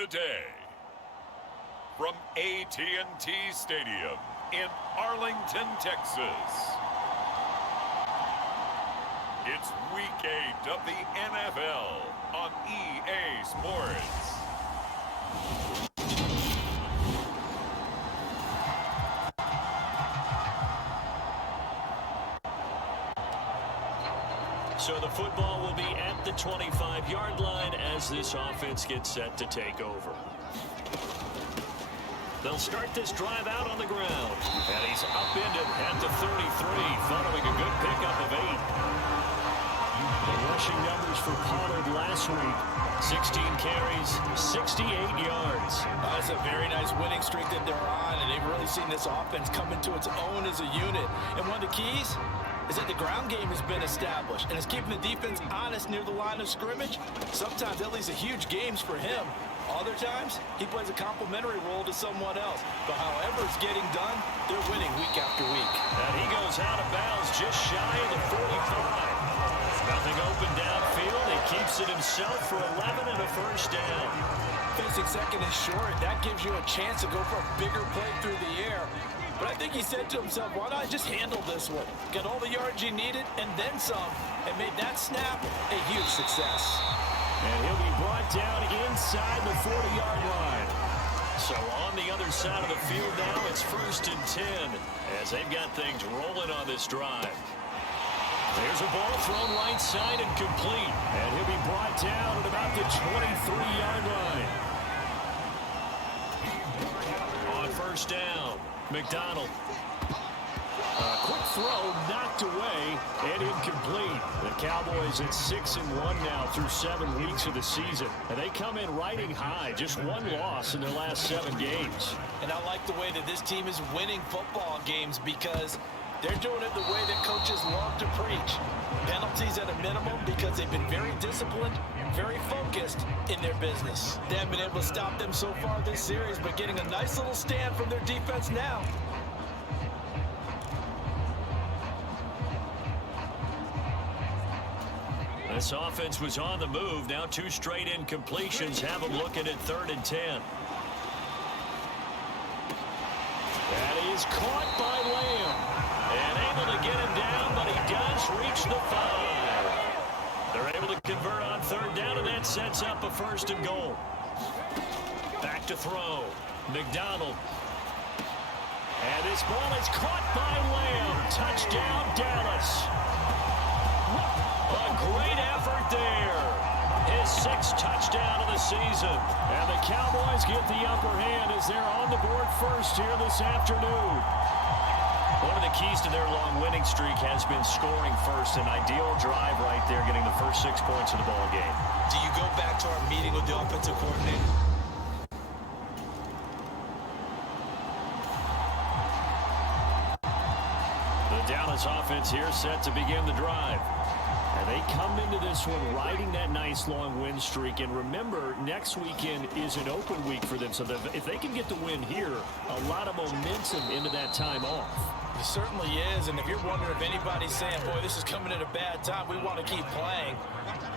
today. From AT&T Stadium in Arlington, Texas. It's Week 8 of the NFL on EA Sports. So the football will be at the 25-yard line as this offense gets set to take over. They'll start this drive out on the ground. And he's upended at the 33, following a good pickup of 8. The rushing numbers for Pollard last week: 16 carries, 68 yards. That's a very nice winning streak that they're on, and they've really seen this offense come into its own as a unit. And one of the keys is that the ground game has been established, and it's keeping the defense honest near the line of scrimmage. Sometimes that leads to huge games for him. Other times, he plays a complementary role to someone else. But however it's getting done, they're winning week after week. And he goes out of bounds just shy of the 45. Nothing open downfield. He keeps it himself for 11 and a first down. Facing second and short, that gives you a chance to go for a bigger play through the air. But I think he said to himself, why not just handle this one? Got all the yards you needed and then some, and made that snap a huge success. And he'll be brought down inside the 40-yard line. So on the other side of the field now, it's 1st and 10 as they've got things rolling on this drive. There's a ball thrown right side and complete. And he'll be brought down at about the 23-yard line. On 1st down, McDonald. Quick throw knocked away and incomplete. The Cowboys at 6-1 now through 7 weeks of the season. And they come in riding high. Just one loss in their last 7 games. And I like the way that this team is winning football games because they're doing it the way that coaches love to preach. Penalties at a minimum because they've been very disciplined, very focused in their business. They haven't been able to stop them so far this series, but getting a nice little stand from their defense now. This offense was on the move. Now 2 straight incompletions have them looking at 3rd and 10. That is caught by Lamb. And able to get him down, but he does reach the 5. They're able to convert on 3rd down, and that sets up a 1st and goal. Back to throw. McDonald. And this ball is caught by Lamb. Touchdown, Dallas. A great effort there. His 6th touchdown of the season. And the Cowboys get the upper hand as they're on the board first here this afternoon. One of the keys to their long winning streak has been scoring first. An ideal drive right there, getting the first 6 points of the ball game. Do you go back to our meeting with the offensive coordinator? The Dallas offense here set to begin the drive. And they come into this one riding that nice long win streak. And remember, next weekend is an open week for them. So if they can get the win here, a lot of momentum into that time off. It certainly is. And if you're wondering if anybody's saying, boy, this is coming at a bad time, we want to keep playing,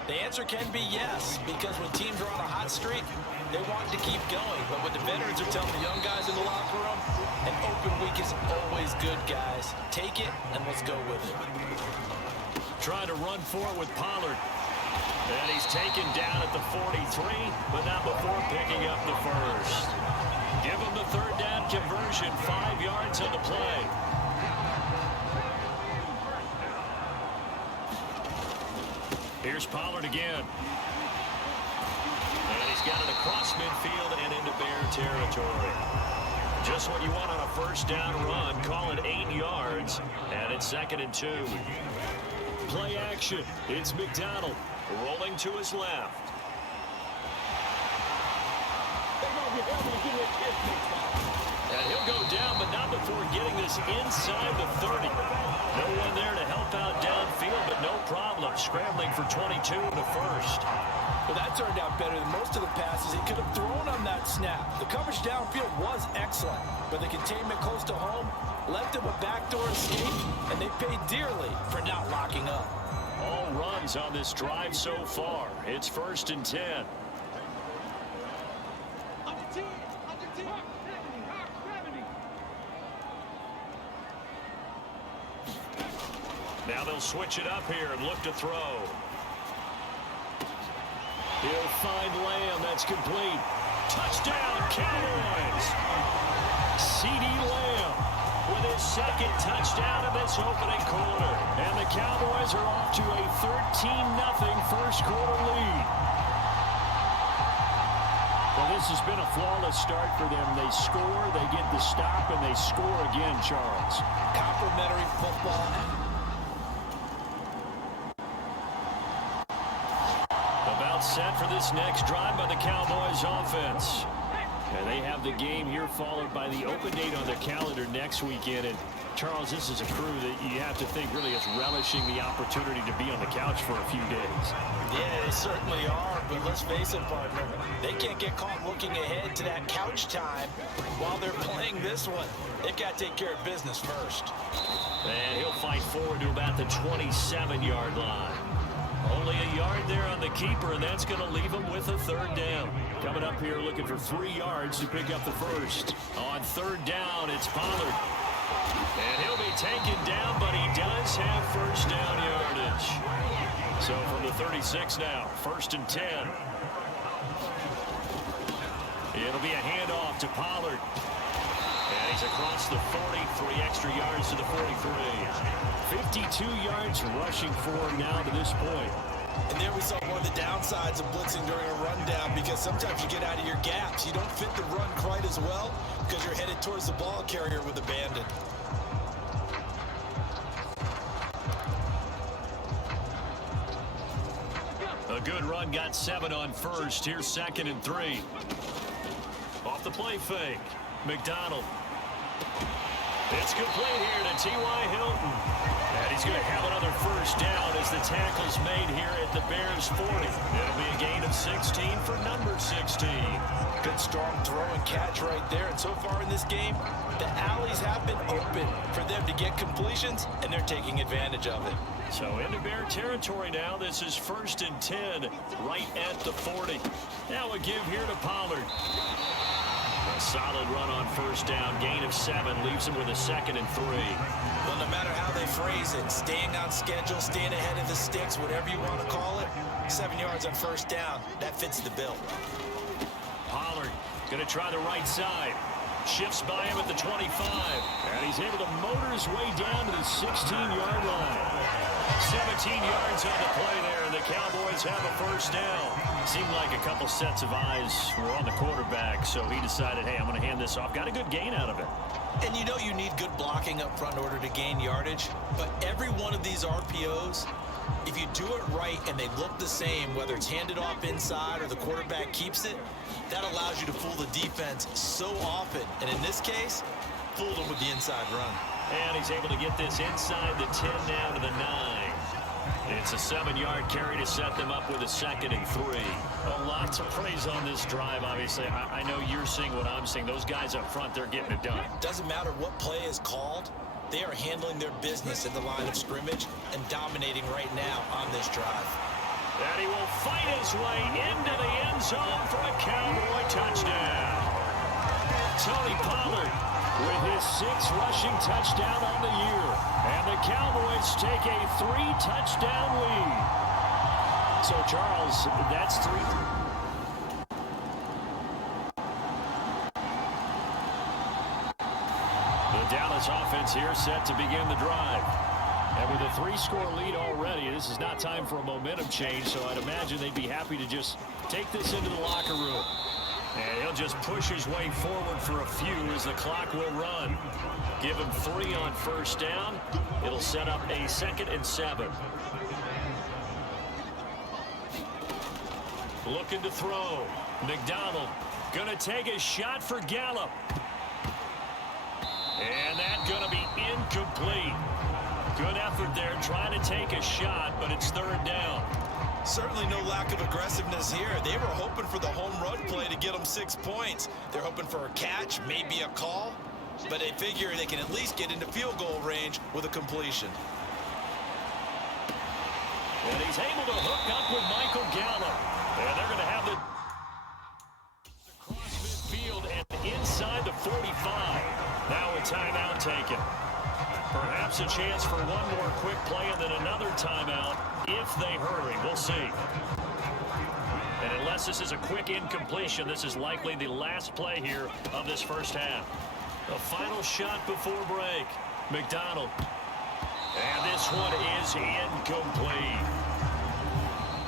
the answer can be yes. Because when teams are on a hot streak, they want to keep going. But what the veterans are telling the young guys in the locker room, an open week is always good, guys. Take it and let's go with it. Trying to run forward with Pollard. And he's taken down at the 43, but not before picking up the 1st. Give him the 3rd down conversion, 5 yards on the play. Here's Pollard again. And he's got it across midfield and into Bear territory. Just what you want on a 1st down run. Call it 8 yards, and it's 2nd and 2. Play action. It's McDonald rolling to his left. And he'll go down, but not before getting this inside the 30. No one there to help out downfield, but no problem. Scrambling for 22 in the 1st. Well, that turned out better than most of the passes he could have thrown on that snap. The coverage downfield was excellent, but the containment close to home left him a backdoor escape, and they paid dearly for not locking up. All runs on this drive so far. It's 1st and 10. Now they'll switch it up here and look to throw. He'll find Lamb. That's complete. Touchdown, Cowboys. C.D. Lamb with his second touchdown in this opening quarter. And the Cowboys are off to a 13-0 first quarter lead. Well, this has been a flawless start for them. They score, they get the stop, and they score again, Charles. Complimentary football. About set for this next drive by the Cowboys offense. And they have the game here followed by the open date on their calendar next weekend. And Charles, this is a crew that you have to think really is relishing the opportunity to be on the couch for a few days. Yeah, they certainly are, but let's face it, partner. They can't get caught looking ahead to that couch time while they're playing this one. They've got to take care of business first. And he'll fight forward to about the 27-yard line. Only a yard there on the keeper, and that's going to leave him with a third down. Coming up here looking for 3 yards to pick up the first. On third down, it's Pollard. And he'll be taken down, but he does have first down yardage. So from the 36 now, 1st and 10. It'll be a handoff to Pollard. And he's across the 40, 3 extra yards to the 43. 52 yards rushing for him now to this point. And there we saw one of the downsides of blitzing during a rundown, because sometimes you get out of your gaps. You don't fit the run quite as well because you're headed towards the ball carrier with abandon. A good run, got 7 on first. Here's 2nd and 3. Off the play fake. McDonald. It's complete here to T.Y. Hilton. And he's going to have another first down as the tackle's made here at the Bears 40. It'll be a gain of 16 for number 16. Good strong throw and catch right there. And so far in this game, the alleys have been open for them to get completions, and they're taking advantage of it. So into Bear territory now. This is 1st and 10 right at the 40. Now a give here to Pollard. A solid run on first down. Gain of 7 leaves him with a 2nd and 3. Well, no matter how they phrase it, staying on schedule, staying ahead of the sticks, whatever you want to call it, 7 yards on first down, that fits the bill. Pollard going to try the right side. Shifts by him at the 25. And he's able to motor his way down to the 16-yard line. 17 yards on the play there, and the Cowboys have a first down. Seemed like a couple sets of eyes were on the quarterback, so he decided, hey, I'm going to hand this off. Got a good gain out of it. And you know you need good blocking up front in order to gain yardage, but every one of these RPOs, if you do it right and they look the same, whether it's handed off inside or the quarterback keeps it, that allows you to fool the defense so often. And in this case, fooled them with the inside run. And he's able to get this inside the 10 now to the 9. It's a 7-yard carry to set them up with a 2nd and 3. A lot to praise on this drive, obviously. I know you're seeing what I'm seeing. Those guys up front, they're getting it done. Doesn't matter what play is called. They are handling their business at the line of scrimmage and dominating right now on this drive. And he will fight his way into the end zone for a Cowboy touchdown. Tony Pollard with his 6th rushing touchdown on the year. And the Cowboys take a 3-touchdown lead. So, Charles, that's 3. The Dallas offense here set to begin the drive. And with a 3-score lead already, this is not time for a momentum change, so I'd imagine they'd be happy to just take this into the locker room. And he'll just push his way forward for a few as the clock will run. Give him 3 on first down. It'll set up a 2nd and 7. Looking to throw. McDonald going to take a shot for Gallup. And that's going to be incomplete. Good effort there trying to take a shot, but it's 3rd down. Certainly no lack of aggressiveness here. They were hoping for the home run play to get them 6 points. They're hoping for a catch, maybe a call, but they figure they can at least get into field goal range with a completion. And he's able to hook up with Michael Gallup. And they're going to have the across midfield and inside the 45. Now a timeout taken. Perhaps a chance for one more quick play and then another timeout if they hurry. We'll see. And unless this is a quick incompletion, this is likely the last play here of this first half. A final shot before break. McDonald. And this one is incomplete.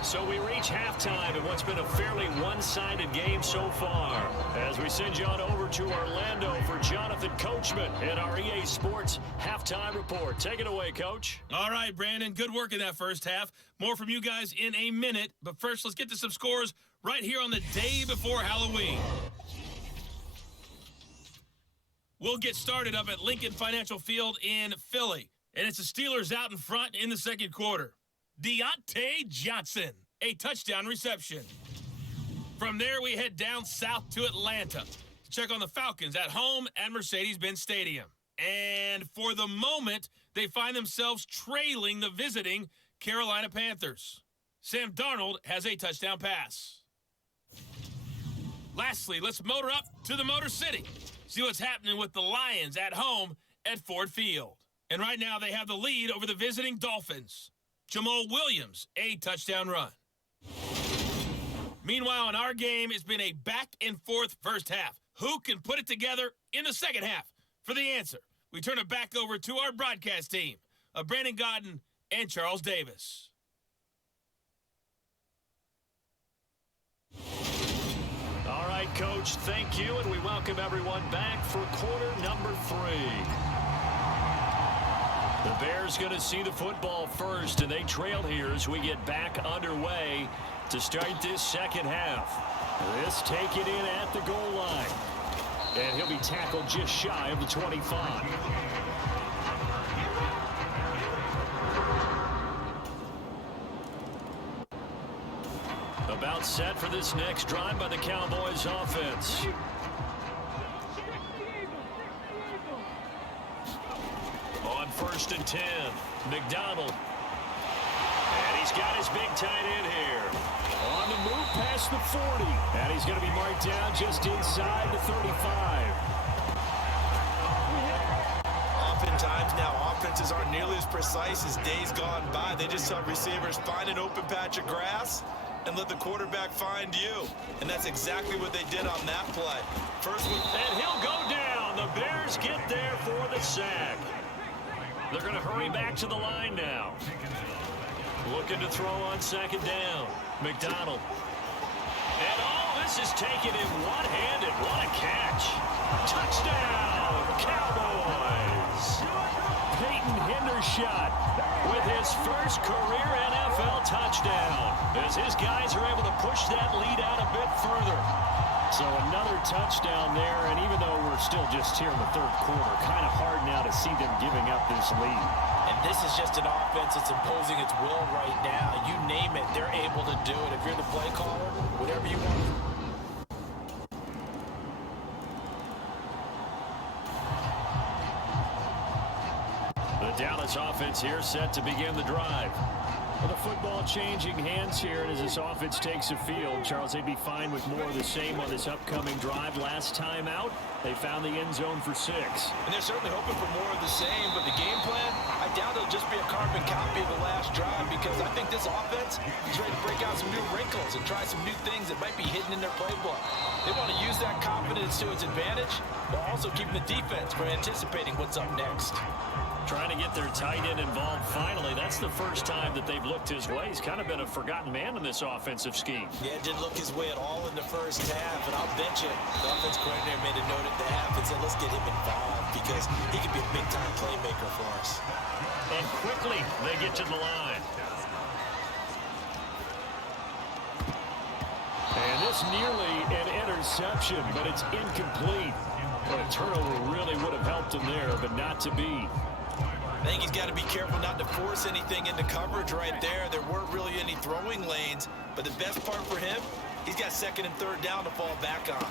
So we reach halftime in what's been a fairly one-sided game so far. As we send you on over to Orlando for Jonathan Coachman in our EA Sports Halftime Report. Take it away, Coach. All right, Brandon, good work in that first half. More from you guys in a minute. But first, let's get to some scores right here on the day before Halloween. We'll get started up at Lincoln Financial Field in Philly. And it's the Steelers out in front in the second quarter. Deontay Johnson, a touchdown reception. From there, we head down south to Atlanta to check on the Falcons at home at Mercedes-Benz Stadium. And for the moment, they find themselves trailing the visiting Carolina Panthers. Sam Darnold has a touchdown pass. Lastly, let's motor up to the Motor City. See what's happening with the Lions at home at Ford Field. And right now, they have the lead over the visiting Dolphins. Jamal Williams, a touchdown run. Meanwhile, in our game, it's been a back-and-forth first half. Who can put it together in the second half? For the answer, we turn it back over to our broadcast team of Brandon Godden and Charles Davis. All right, Coach, thank you, and we welcome everyone back for quarter number 3. The Bears going to see the football first, and they trail here as we get back underway to start this second half. This taken in at the goal line. And he'll be tackled just shy of the 25. About set for this next drive by the Cowboys offense. On 1st and 10, McDonald. And he's got his big tight end here. On the move past the 40. And he's going to be marked down just inside the 35. Oftentimes now, offenses aren't nearly as precise as days gone by. They just tell receivers, find an open patch of grass and let the quarterback find you. And that's exactly what they did on that play. First one. And he'll go down. The Bears get there for the sack. They're going to hurry back to the line now. Looking to throw on second down. McDonald. And this is taken in one-handed. What a catch. Touchdown, Cowboys. Peyton Hendershot with his first career NFL touchdown as his guys are able to push that lead out a bit further. So another touchdown there, and even though we're still just here in the third quarter, kind of hard now to see them giving up this lead. And this is just an offense that's imposing its will right now. You name it, they're able to do it. If you're the play caller, whatever you want. The Dallas offense here set to begin the drive. Well, the football changing hands here, and as this offense takes the field, Charles, they'd be fine with more of the same on this upcoming drive. Last time out, they found the end zone for 6. And they're certainly hoping for more of the same, but the game plan, I doubt it'll just be a carbon copy of the last drive, because I think this offense is ready to break out some new wrinkles and try some new things that might be hidden in their playbook. They want to use that confidence to its advantage, while also keeping the defense from anticipating what's up next. Trying to get their tight end involved finally. That's the first time that they've looked his way. He's kind of been a forgotten man in this offensive scheme. Yeah, didn't look his way at all in the first half, and I'll bet you the offense coordinator made a note at the half and said, let's get him involved because he could be a big-time playmaker for us. And quickly, they get to the line. And this nearly an interception, but it's incomplete. But a turnover really would have helped him there, but not to be. I think he's got to be careful not to force anything into coverage right there. There weren't really any throwing lanes, but the best part for him, he's got second and third down to fall back on.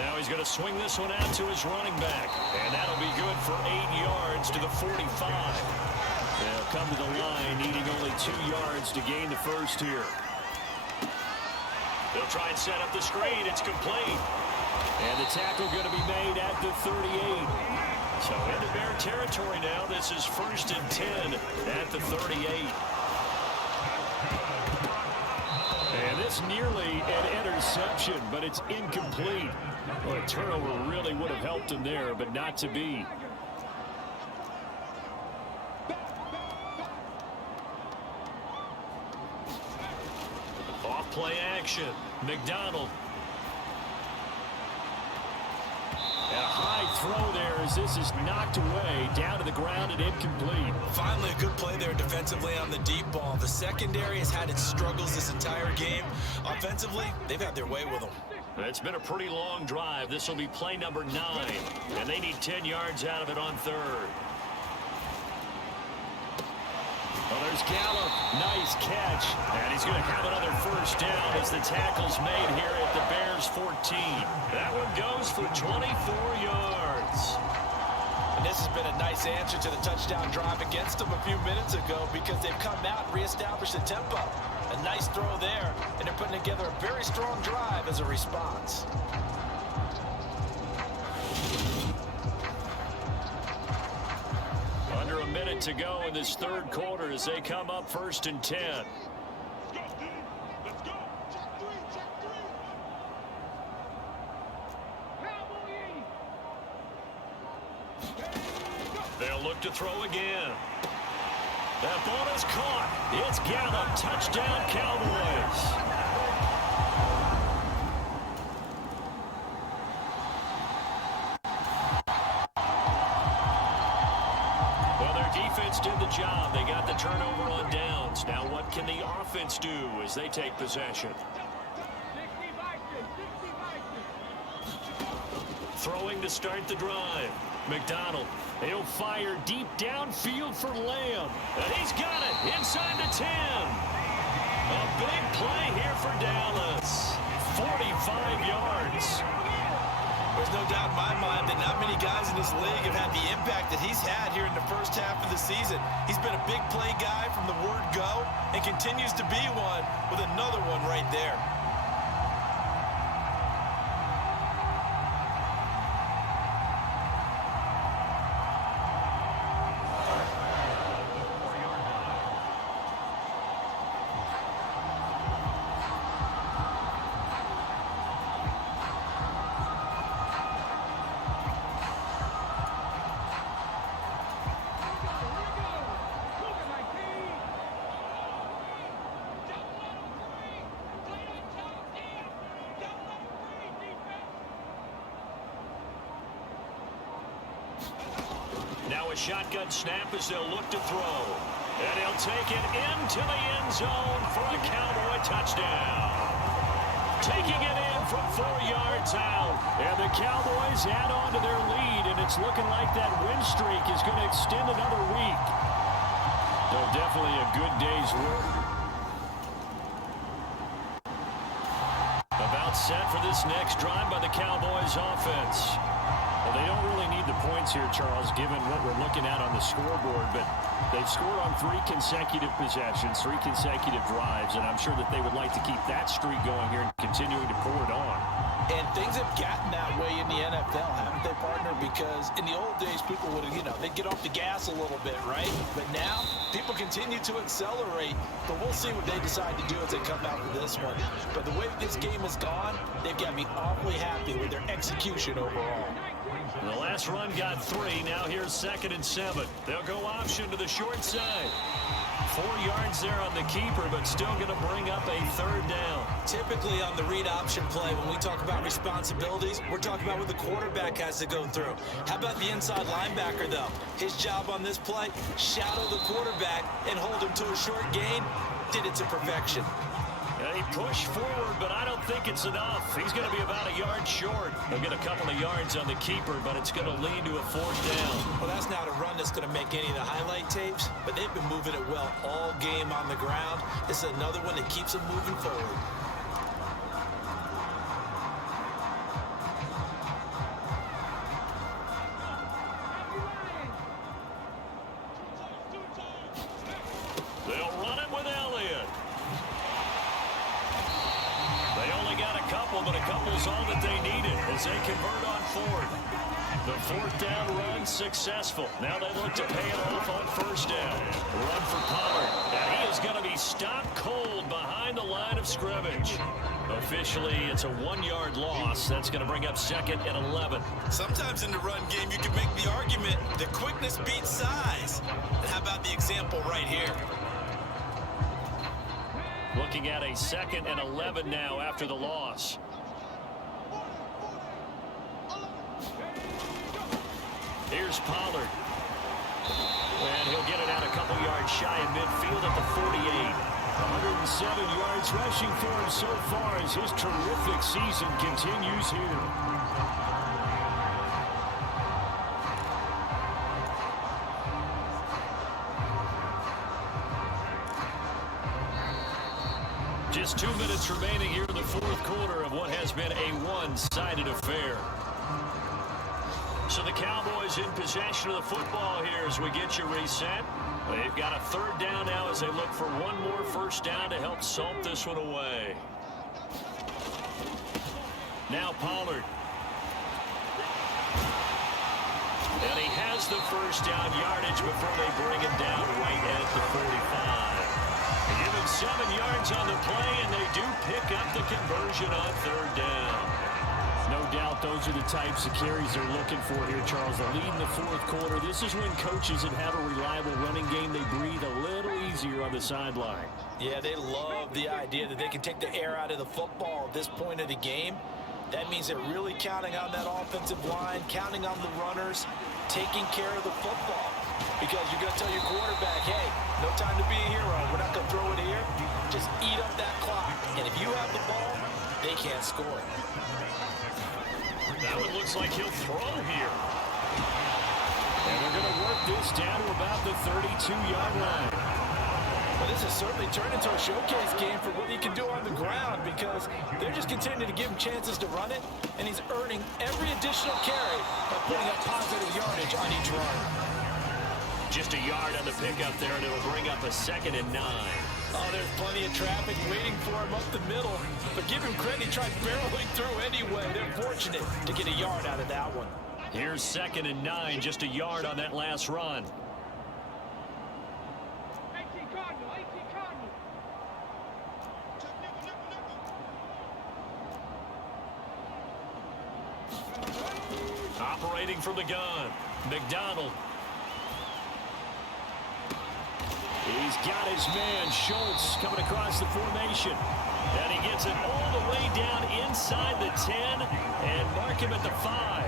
Now he's going to swing this one out to his running back, and that'll be good for 8 yards to the 45. They'll come to the line, needing only 2 yards to gain the first here. They'll try and set up the screen. It's complete. And the tackle going to be made at the 38. So into Bear territory now. This is 1st and 10 at the 38. And this nearly an interception, but it's incomplete. Well, a turnover really would have helped him there, but not to be. Off play action. McDonald. And a high throw there as this is knocked away, down to the ground and incomplete. Finally, a good play there defensively on the deep ball. The secondary has had its struggles this entire game. Offensively, they've had their way with them. It's been a pretty long drive. This will be play number 9, and they need 10 yards out of it on 3rd. Well, there's Gallup. Nice catch. And he's going to have another 1st down as the tackle's made here at the Bears 14. That one goes for 24 yards. And this has been a nice answer to the touchdown drive against them a few minutes ago because they've come out and reestablished the tempo. A nice throw there, and they're putting together a very strong drive as a response. Under a minute to go in this 3rd quarter as they come up 1st and 10. They'll look to throw again. That ball is caught. It's Gallup. Touchdown, Cowboys. Defense did the job. They got the turnover on downs. Now what can the offense do as they take possession? Throwing to start the drive. McDonald. He'll fire deep downfield for Lamb. And he's got it inside the 10. A big play here for Dallas. 45 yards. There's no doubt in my mind that not many guys in this league have had the impact that he's had here in the first half of the season. He's been a big play guy from the word go and continues to be one with another one right there. Now a shotgun snap as they'll look to throw. And he'll take it into the end zone for a Cowboy touchdown. Taking it in from 4 yards out. And the Cowboys add on to their lead, and it's looking like that win streak is going to extend another week. So definitely a good day's work. About set for this next drive by the Cowboys offense. Well, they don't really need the points here, Charles, given what we're looking at on the scoreboard, but they've scored on 3 consecutive possessions, 3 consecutive drives, and I'm sure that they would like to keep that streak going here and continuing to pour it on. And things have gotten that way in the NFL, haven't they, partner? Because in the old days, people would, they'd get off the gas a little bit, right? But now, people continue to accelerate, but we'll see what they decide to do as they come out with this one. But the way this game has gone, they've got to be awfully happy with their execution overall. The last run got 3. Now here's 2nd and 7. They'll go option to the short side. 4 yards there on the keeper, but still going to bring up a 3rd down. Typically on the read option play, when we talk about responsibilities, we're talking about what the quarterback has to go through. How about the inside linebacker, though? His job on this play, shadow the quarterback and hold him to a short gain. Did it to perfection. He pushed forward, but I don't think it's enough. He's going to be about a yard short. He'll get a couple of yards on the keeper, but it's going to lead to a 4th down. Well, that's not a run that's going to make any of the highlight tapes, but they've been moving it well all game on the ground. This is another one that keeps them moving forward. They'll run it with Elliott. They only got a couple, but a couple's all that they needed as they convert on 4th. The fourth down run successful. Now they look to pay it off on first down. Run for Pollard. And he is going to be stopped cold behind the line of scrimmage. Officially, it's a 1-yard loss. That's going to bring up 2nd and 11. Sometimes in the run game, you can make the argument that quickness beats size. And how about the example right here? Looking at a 2nd and 11 now after the loss. Here's Pollard. And he'll get it out a couple yards shy of midfield at the 48. 107 yards rushing for him so far as his terrific season continues here. Just 2 minutes remaining here in the fourth quarter of what has been a one-sided affair. So the Cowboys in possession of the football here as we get you reset. They've got a third down now as they look for one more first down to help salt this one away. Now Pollard. And he has the first down yardage before they bring him down right at the 45. They give him 7 yards on the play, and they do pick up the conversion on third down. No doubt those are the types of carries they're looking for here, Charles. The lead in the fourth quarter. This is when coaches that have a reliable running game, they breathe a little easier on the sideline. Yeah, they love the idea that they can take the air out of the football at this point of the game. That means they're really counting on that offensive line, counting on the runners, taking care of the football. Because you're going to tell your quarterback, hey, no time to be a hero. We're not going to throw it here. Just eat up that clock. And if you have the ball, they can't score it. That one looks like he'll throw here. And they're going to work this down to about the 32-yard line. Well, this has certainly turned into a showcase game for what he can do on the ground because they're just continuing to give him chances to run it, and he's earning every additional carry by putting up positive yardage on each run. Just a yard on the pickup there, and it'll bring up a 2nd and 9. Oh, there's plenty of traffic waiting for him up the middle. But give him credit, he tried barreling through anyway. They're fortunate to get a yard out of that one. Here's 2nd and 9, just a yard on that last run. Operating from the gun, McDonald. He's got his man, Schultz, coming across the formation. And he gets it all the way down inside the 10 and mark him at the 5.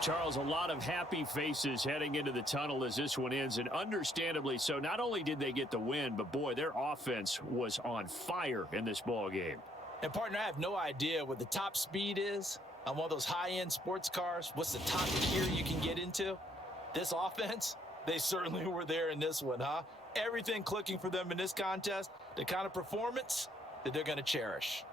Charles, a lot of happy faces heading into the tunnel as this one ends, and understandably so. Not only did they get the win, but boy, their offense was on fire in this ball game. And partner, I have no idea what the top speed is on one of those high-end sports cars. What's the top gear you can get into? This offense, they certainly were there in this one, huh? Everything clicking for them in this contest, the kind of performance that they're going to cherish.